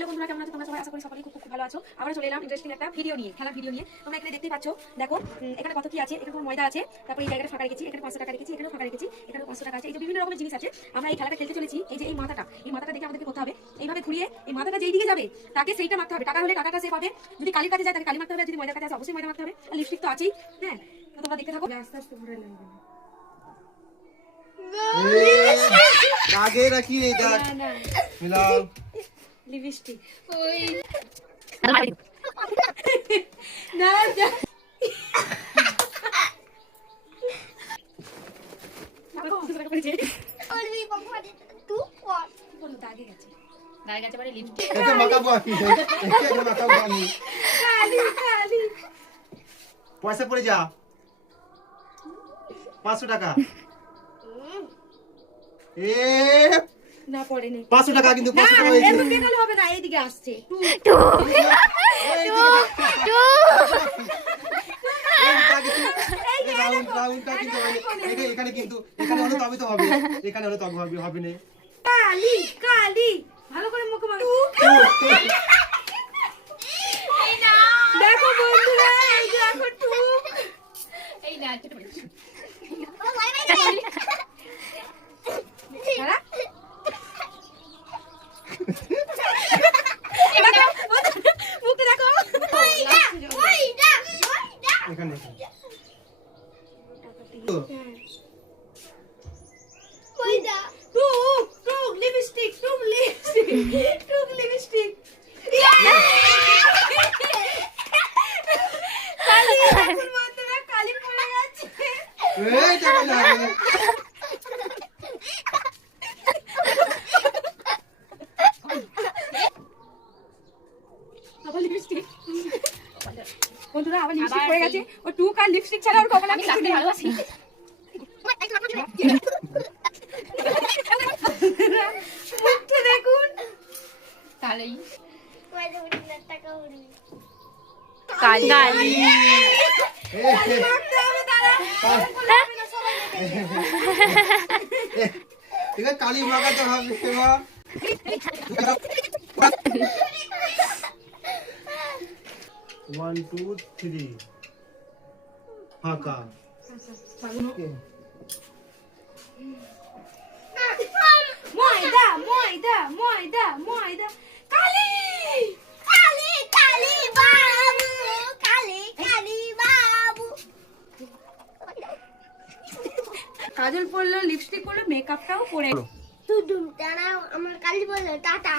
Hello বন্ধুরা, কেমন আছো তোমরা সবাই? আশা করি সকলেই খুব খুব ভালো আছো। আবার চলে এলাম ইন্টারেস্টিং একটা ভিডিও নিয়ে, খেলার ভিডিও নিয়ে। তোমরা এখানে দেখতেই পাচ্ছ, দেখো এখানে কত কি আছে। এখানে কোনো ময়দা আছে, তারপর এই জায়গাটা ফাঁকা রেখেছি, এখানে 500 টাকা রেখেছি, এখানেও ফাঁকা রেখেছি, এখানেও 500 টাকা আছে। এই যে বিভিন্ন রকমের জিনিস আছে। আমরা এই খেলাটা খেলতে চলেছি। এই যে এই মাথাটা দেখে আমাদেরকে করতে হবে এইভাবে ঘুরিয়ে, এই মাথাটা যেই দিকে যাবে তাকে সেইটা মারতে হবে। টাকা হলে টাকাটা সে পাবে, যদি কালির কাছে যায় তাকে কালি মারতে হবে, যদি ময়দার কাছে আসে অবশ্যই ময়দা মারতে হবে। আর লিপস্টিক তো আছেই। হ্যাঁ, তো তোমরা দেখতে থাকো। আস্তে আস্তে ঘুরে লাগবে आगे रखिए इधर मिलाओ लिपस्टिक ওই ना जा और भी बकवा दे तू कौन बोलो आगे গেছে দাঁড়িয়ে গেছে মানে লিপস্টিক ऐसे मका बुआनी है ऐसे मका बुआनी खाली खाली पैसे पड़े जा 500 টাকা এ না পড়ে নেই 500 টাকা কিন্তু 500 টাকা না হয়েছে এমন কেন হবে না, এইদিকে আসছে এখানে কিন্তু এখানে হলো তবে তো হবে এখানে হলো তবে হবে হবে না কালি কালি ভালো করে মুখ মারো। এই না দেখো বন্ধুরা, এই যে এখন টুক এই না ছোট বড় খালা মুখে দেখো এখানে টুক টুক লিপস্টিক টুক লিপস্টিক টুক লিপস্টিক কালি এখন বন্ধুরা কালি পড়ে যাচ্ছে। এই টাকা না আবার লিপস্টিক বন্ধুরা, আবার লিপস্টিক পড়ে গেছে। ও টুক আর লিপস্টিক ছাড়া ওর কপালে আমি কিছু লাগতে নেই। ভালোবাসি মুখটা দেখুন তাহলেই কালি কালি মারতে হবে তারা বলে হবে না, সবাই দেখে। এখানে কালি মাখাতে হবে এবার 1 2 3 ফাঁকা ময়দা ময়দা ময়দা ময়দা কালি কালি কালি বাবু কালি কালি বাবু কাজল পরলো, লিপস্টিক পরলো, মেকআপটাও পরে তুই দাঁড়াও আমার কালি বললো টাটা